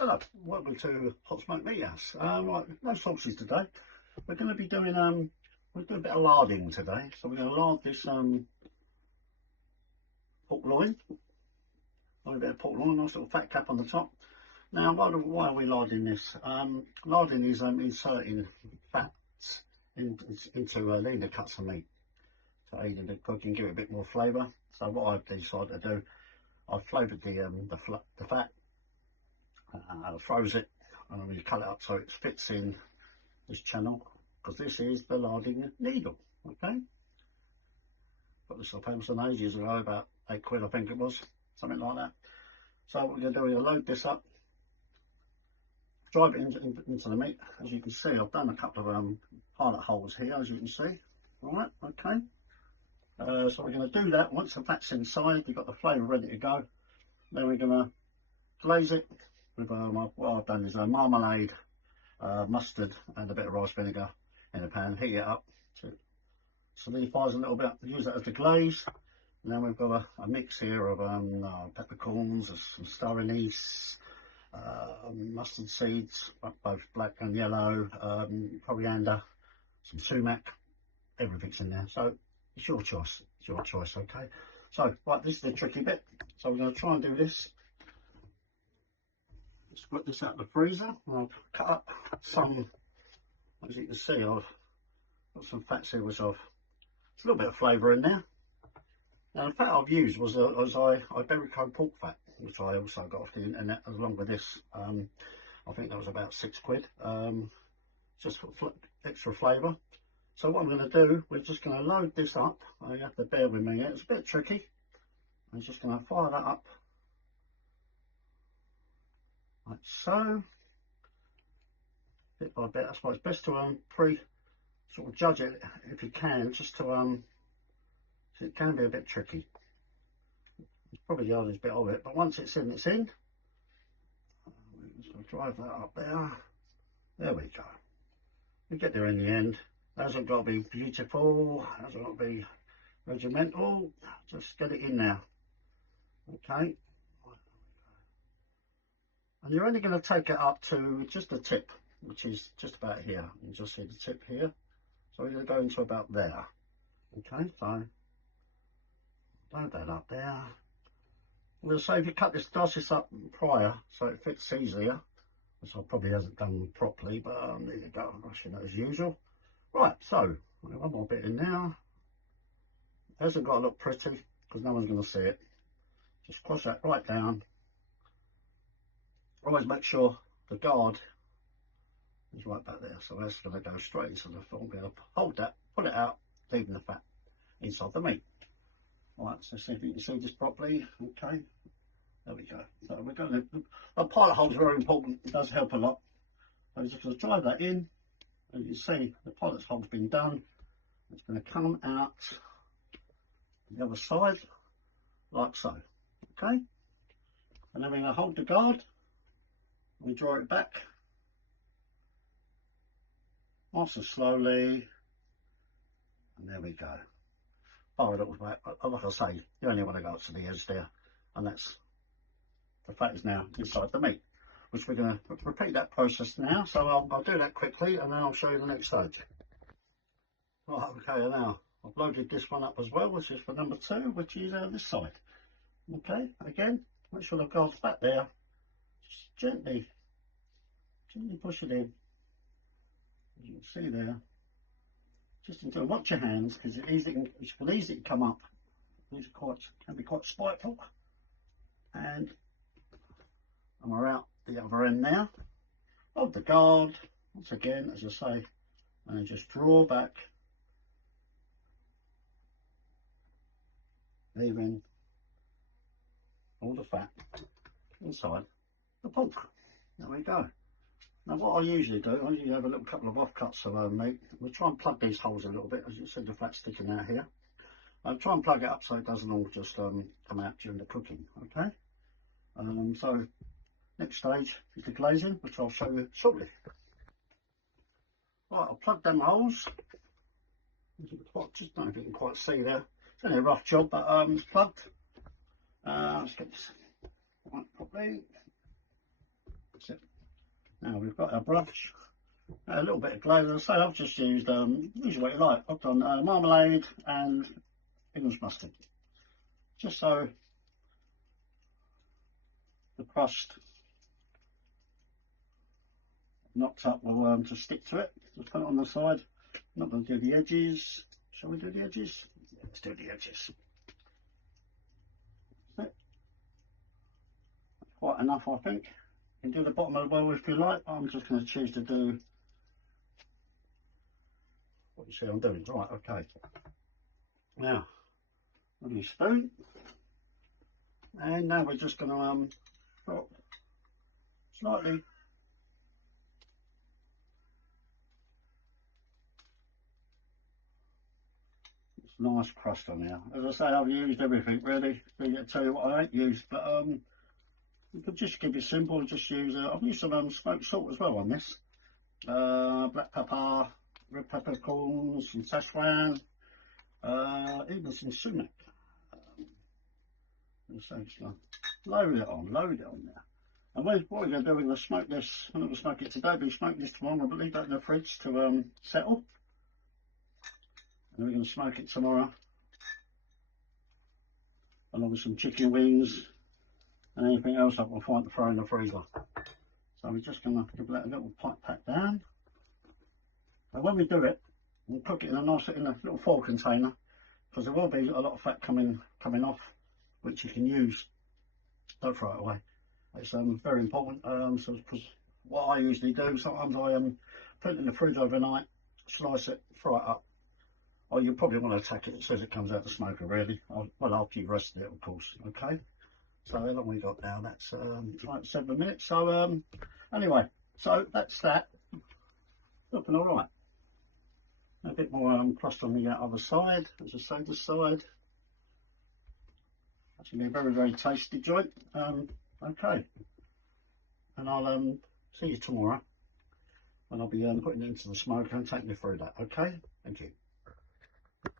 Hello, welcome to Hot Smoke Meat House. Right, no sausages today. We're going to be doing we're doing a bit of larding today. So we're going to lard this pork loin. A bit of pork loin, nice little fat cap on the top. Now, why are we larding this? Larding is inserting fats into leaner cuts of meat to aid in the cooking, give it a bit more flavour. So what I've decided to do, I've flavoured the fat. Froze it, and you cut it up so it fits in this channel, because this is the larding needle. Okay, got this off Amazon ages ago, about £8 I think it was, something like that. So what we're going to do is load this up, drive it into the meat. As you can see, I've done a couple of pilot holes here, as you can see. Right, okay, so we're going to do that. Once the fat's inside, we've got the flavour ready to go. Then we're going to glaze it with what I've done is marmalade, mustard and a bit of rice vinegar in a pan. Heat it up so it solidifies a little bit. Use that as the glaze. And then we've got a mix here of peppercorns, some star anise, mustard seeds, both black and yellow, coriander, some sumac. Everything's in there, so it's your choice. It's your choice, okay? So right, this is the tricky bit. So we're going to try and do this. Let's put this out of the freezer. I've cut up some, as you can see, I've got some fats here which there's a little bit of flavour in there. Now the fat I've used was Iberico pork fat, which I also got off the internet along with this. I think that was about £6, just for extra flavour. So what I'm going to do, we're just going to load this up. You have to bear with me, it's a bit tricky. I'm just going to fire that up. Like so, bit by bit. That's why it's best to sort of judge it if you can, just to so it can be a bit tricky. It's probably the hardest bit of it, but once it's in, it's in. So drive that up there. There we go. We get there in the end. It hasn't got to be beautiful. It hasn't got to be regimental. Just get it in there. Okay. And you're only going to take it up to just the tip, which is just about here. You can just see the tip here. So we're going to go into about there. Okay, so load that up there. I'm going to say if you dice this up prior so it fits easier, which I probably hasn't done properly, but there you go, rushing it as usual. Right, so one more bit in there. It hasn't got to look pretty because no one's going to see it. Just cross that right down. Always make sure the guard is right back there, so that's going to go straight into the film. I'm going to hold that, pull it out, leaving the fat inside the meat. Right, so see if you can see this properly. Okay, there we go. So we're going to, a pilot hole is very important, it does help a lot. So I'm just going to drive that in, and you see the pilot's hole's been done. It's going to come out the other side, like so. Okay, and then we're going to hold the guard. We draw it back, nice and slowly, and there we go. Fire it up back. Like I say, you only want to go up to the edge there, and that's the fat is now inside the meat, which we're going to repeat that process now. So I'll do that quickly, and then I'll show you the next stage. Right, okay, now I've loaded this one up as well, which is for number 2, which is this side. Okay, again, make sure the guard's back there. Just gently push it in, as you can see there. Just until, watch your hands, because it can easily come up. These can be quite spiteful. And we're out the other end now. Hold the guard once again, as I say, and then just draw back, leaving all the fat inside the pork. There we go. Now what I usually do, I usually have a little couple of offcuts of meat. We'll try and plug these holes a little bit, as you see the fat sticking out here. I'll try and plug it up so it doesn't all just come out during the cooking, okay? So next stage is the glazing, which I'll show you shortly. Right, I'll plug them holes. Just don't know if you can quite see there. It's only a rough job, but it's plugged. Let's get this right properly. That's it. Now we've got our brush, a little bit of glaze. As I say, I've just used, use what you like. I've done marmalade and English mustard, just so the crust knocked up will to stick to it. Just put it on the side. I'm not going to do the edges. Shall we do the edges? Yeah, let's do the edges. That's quite enough, I think. You can do the bottom as well if you like. I'm just going to choose to do what you see I'm doing. Right, okay. Now, with your spoon, and now we're just going to drop slightly nice crust on there. As I say, I've used everything really. I'll tell you what I ain't used, but you could just keep it simple. Just use I've used some smoked salt as well on this. Black pepper, red peppercorns, some saffron, even some sumac. So load it on there. And what we're going to do, we're going to smoke this. I'm not going to smoke it today, but we smoke this tomorrow. I'll leave that in the fridge to settle. And we're going to smoke it tomorrow, along with some chicken wings and anything else I can find to throw in the freezer. So we're just going to give that a little pat down. And when we do it, we'll cook it in a little foil container, because there will be a lot of fat coming off, which you can use. Don't throw it away. It's very important. So because what I usually do, sometimes I put it in the fridge overnight, slice it, fry it up. Or you probably want to attack it as soon as it comes out the smoker, really. Well, after you've roasted it, of course. Okay. So how long we got now? That's like 7 minutes. So anyway, so that's that. Looking all right. A bit more crust on the other side, as I say, this side. That's going to be a very, very tasty joint. Okay. And I'll see you tomorrow. And I'll be putting it into the smoker and taking you through that. Okay. Thank you.